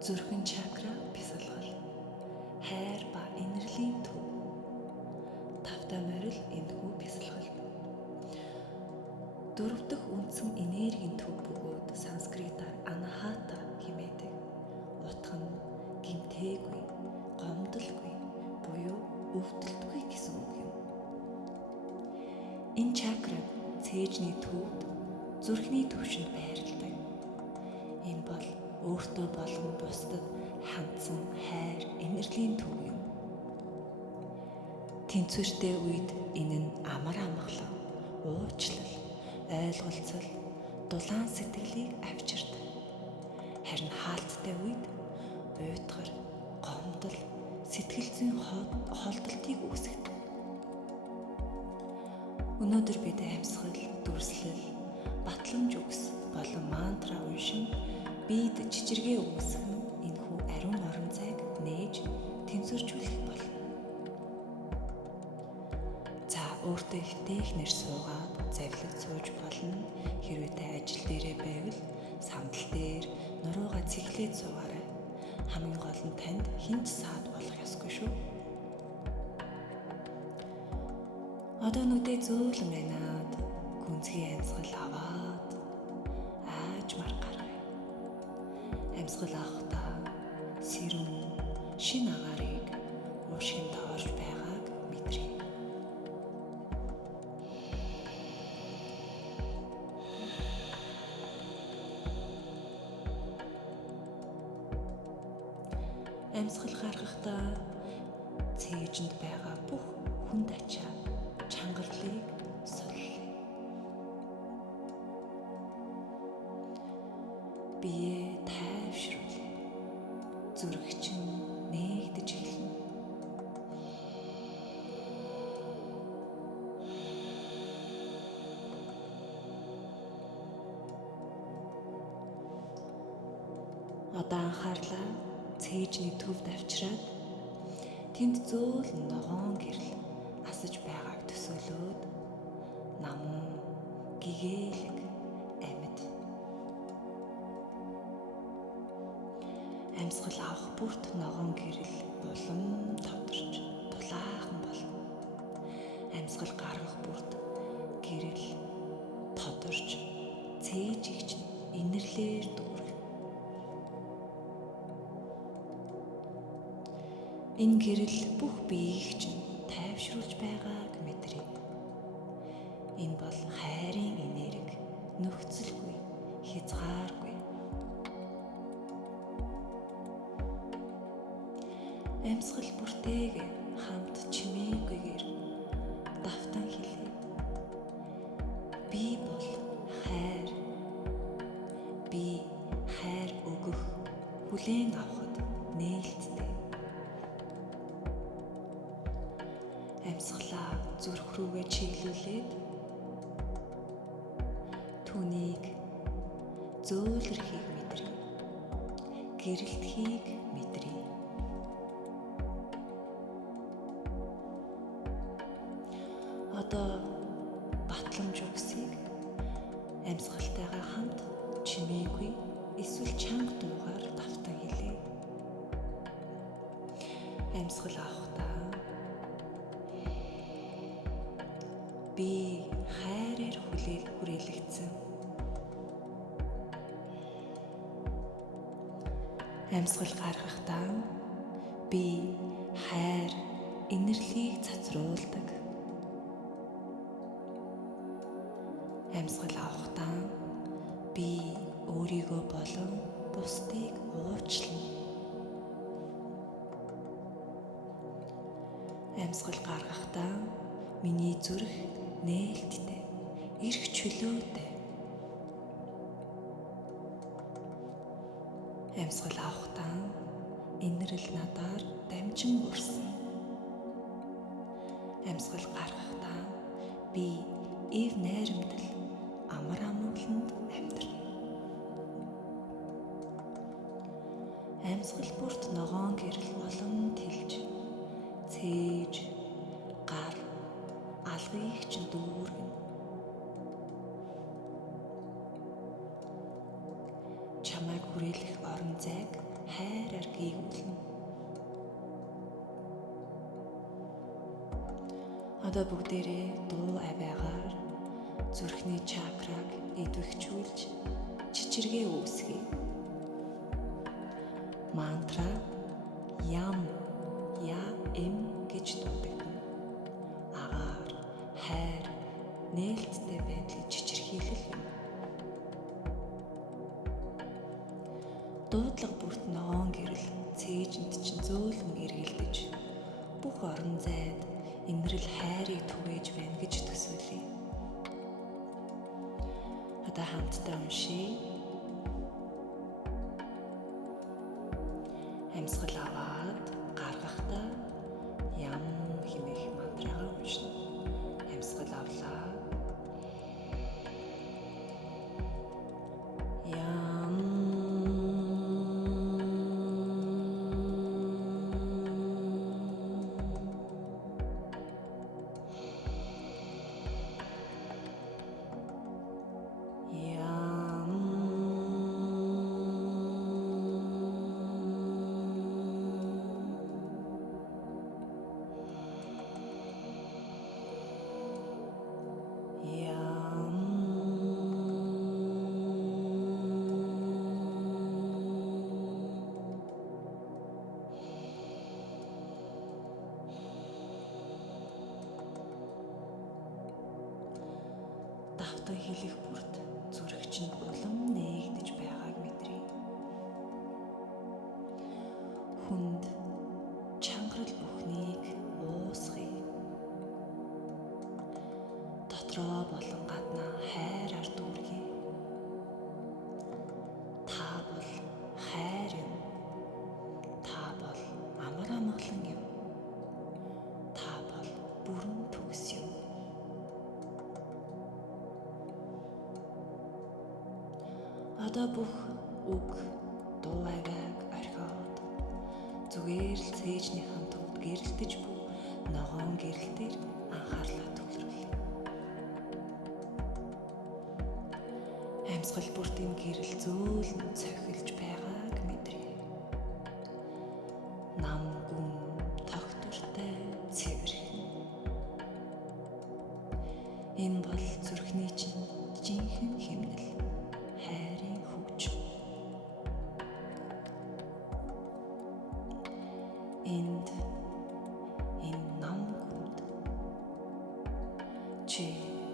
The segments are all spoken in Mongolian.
Зүрхэн чакра бясалгал, хайр ба инэрлийн төв. Тавтай морил энэхүү бясалгал. Дөрөв дэх үндсэн энергийн төв бөгөөд санскритаар анахата хэмээдэг. Утга нь гэмтээгүй, гомдолгүй буюу өвдөлтгүй гэсэн үг юм. Энэ чакраг цээжний төвд зүрхний төвшөнд байрладаг. Энэ бол өөртөө болон бусдад хандсан хайр, инэрлийн төв юм. Тэнцвэртэй үед энэ нь амар амгалан, уучлал, ойлголцол, дулаан сэтгэлийг авчирдаг. Харин хаалттай үед уйтгар, гомдол, сэтгэл зүйн холдолтыг үүсгэдэг. Өнөөдөр бид амьсгал, дүрслэл, батламж үгс болон мантра уншин бид жижиргээ үүсгэн энэхүү ариун орон зайг нээж тэнцвэржүүлэх болно. За өөртөө ихтэйхнэр суугаад завлаг сууж болно. Хэрвээ та ажил дээрээ байвал сандал дээр нуруугаа цэглээд суугаарай. Хамгийн гол нь танд хинч саад болох ёсгүй шүү. Одоо нүдээ зөөлөн анаад гүнзгий амьсгал аваад ааж маргаарай. Амьсгал авахдаа сэрүүн шин агаарыг уушгинд орж байгааг мэдрээ. Амьсгал гаргахдаа цээжинд байгаа бүх хүнд ачаа, чангарлыг суллаа. Бие тайвшруулъя. Зүрх чинь нээгдэж эхэлнэ. Одоо анхаарлаа цээжний төвд авчираад тэнд зөөлөн ногоон гэрэл асаж байгааг төсөөлөөд намун гэгээлэг амьд амьсгал авах бүрт ногоон гэрэл булан тодорч дулаахан болно. Амьсгал гаргах бүрт гэрэл тодорч цээжийг чинь инэрлээр дүүргэнэ. Энэ гэрэл бүх биеийг чинь тайвшруулж байгааг мэдрээ. Энэ бол хайрын энерги, нөхцөлгүй, хязгааргүй. Амьсгал бүртэйгээ хамт чимээгүйгээр давтан хэлье. Би бол хайр. Би хайр өгөх, хүлээн авахд нээлттэй. Амьсгалаа зүрх рүүгээ чиглүүлээд түүнийг зөөлрөхийг мэдрээ. Гэрэлтхийг мэдрээ. Одоо батламж үгсийг амьсгалтайгаа хамт чимээгүй эсвэл чанга дуугаар давтан хэлье. Амьсгал авахдаа би хайраар хүрээлэгдсэн. Амьсгал гаргахдаа би хайр, инэрлийг цацруулдаг. Амьсгал авахдаа би өөрийгөө болон бусдыг уучлана. Амьсгал гаргахдаа миний зүрх нээлттэй, эрх чөлөөтэй. Амьсгал авахдаа инэрл надаар дамжин үрсэн. Амьсгал гаргахдаа би эв найрамдал, амар амгаланд амьдрна. Амьсгал бүрт ногоон гэрэл болон тэлж, цээж, гар, алгыг чинь дүүргэнэ. Чамайг хүрээлэх орон зайг хайраар гүйгүүлнэ. Одоо бүгдээрээ дуу авиагаар зүрхний чакраг идэвхжүүлж чичиргээ үүсгэе. Мантра ям я эм гэж дуудагдана. Агаар, хайр, нээлттэй байдлыг чичирхийлэл юм. Дуудлага бүрт ногоон гэрэл цээжинд чинь зөөлөн эргэлдэж бүх орон зайд инрэл хайрыг түгээж байна гэж төсөөлье. Одоо хамтдаа уншийе. Амьсгал аваад гаргахдаа ям хэмээх мантрагаа уншина. Амьсгал авлаа. Ям. Давтан хэлэх бүрт зүрх чинь улам нээгдэж байгааг мэдрээ. Хүнд чангарал бүхнийг уусгая. Дотроо болон гаднаа хайраар дүүргэе. Та бол хайр юм. Та бол амар амгалан юм. Та бол бүрэн төгс юм. Одоо бүх үг дуу авиаг орхиод зүгээр л цээжнийхэн төвд гэрэлтэж буй ногоон гэрэл дээр анхаарлаа төвлөрүүлье. Амьсгал бүртийн гэрэл зөөлн цохилж байгааг мэдрээ. Нам гүн тогтвортой цэвэрхэн. Энэ бол зүрхний чинь жинхэнэ хэмнэл. Хайрын хүч. Энэ нам гүнд чи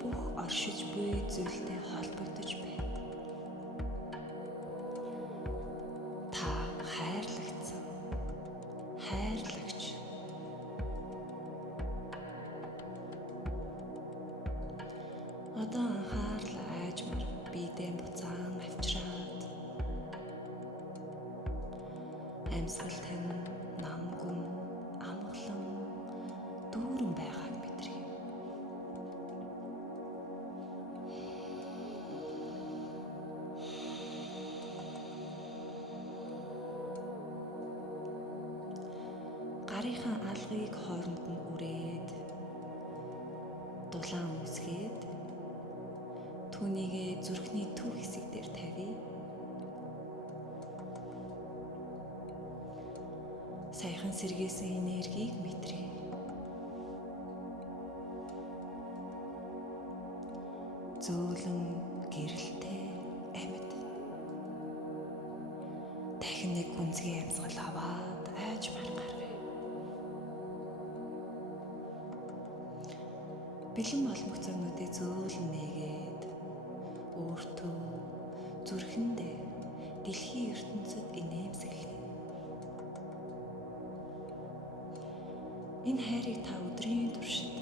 бүх оршиж буй зүйлтэй холбогдож байна. Та хайрлагдсан. Хайрлагч. Одоо анхаарлаа аажмаар бидээ буцаан авчираад амьсгал тань нам гүн амгалан дүүрэн байгааг мэдрээ. Гарынхаа алгыг хооронд нь үрээд дулаан үсгээд түүнийгээ зүрхний төв хэсэг дээр тавья. Саяхан сэргээсэн энергийг мэдрээ. Зөөлөн гэрэлтэй амьд. Дахин нэг гүнзгий амьсгал аваад аажмаар гаргая. Бэлэн боломгцоонуудыг зөөлөн нээгээд өөртөө зүрхэндээ дэлхийн ертөнцид инээмсэглэе. Энэ хайрыг та өдрийн туршид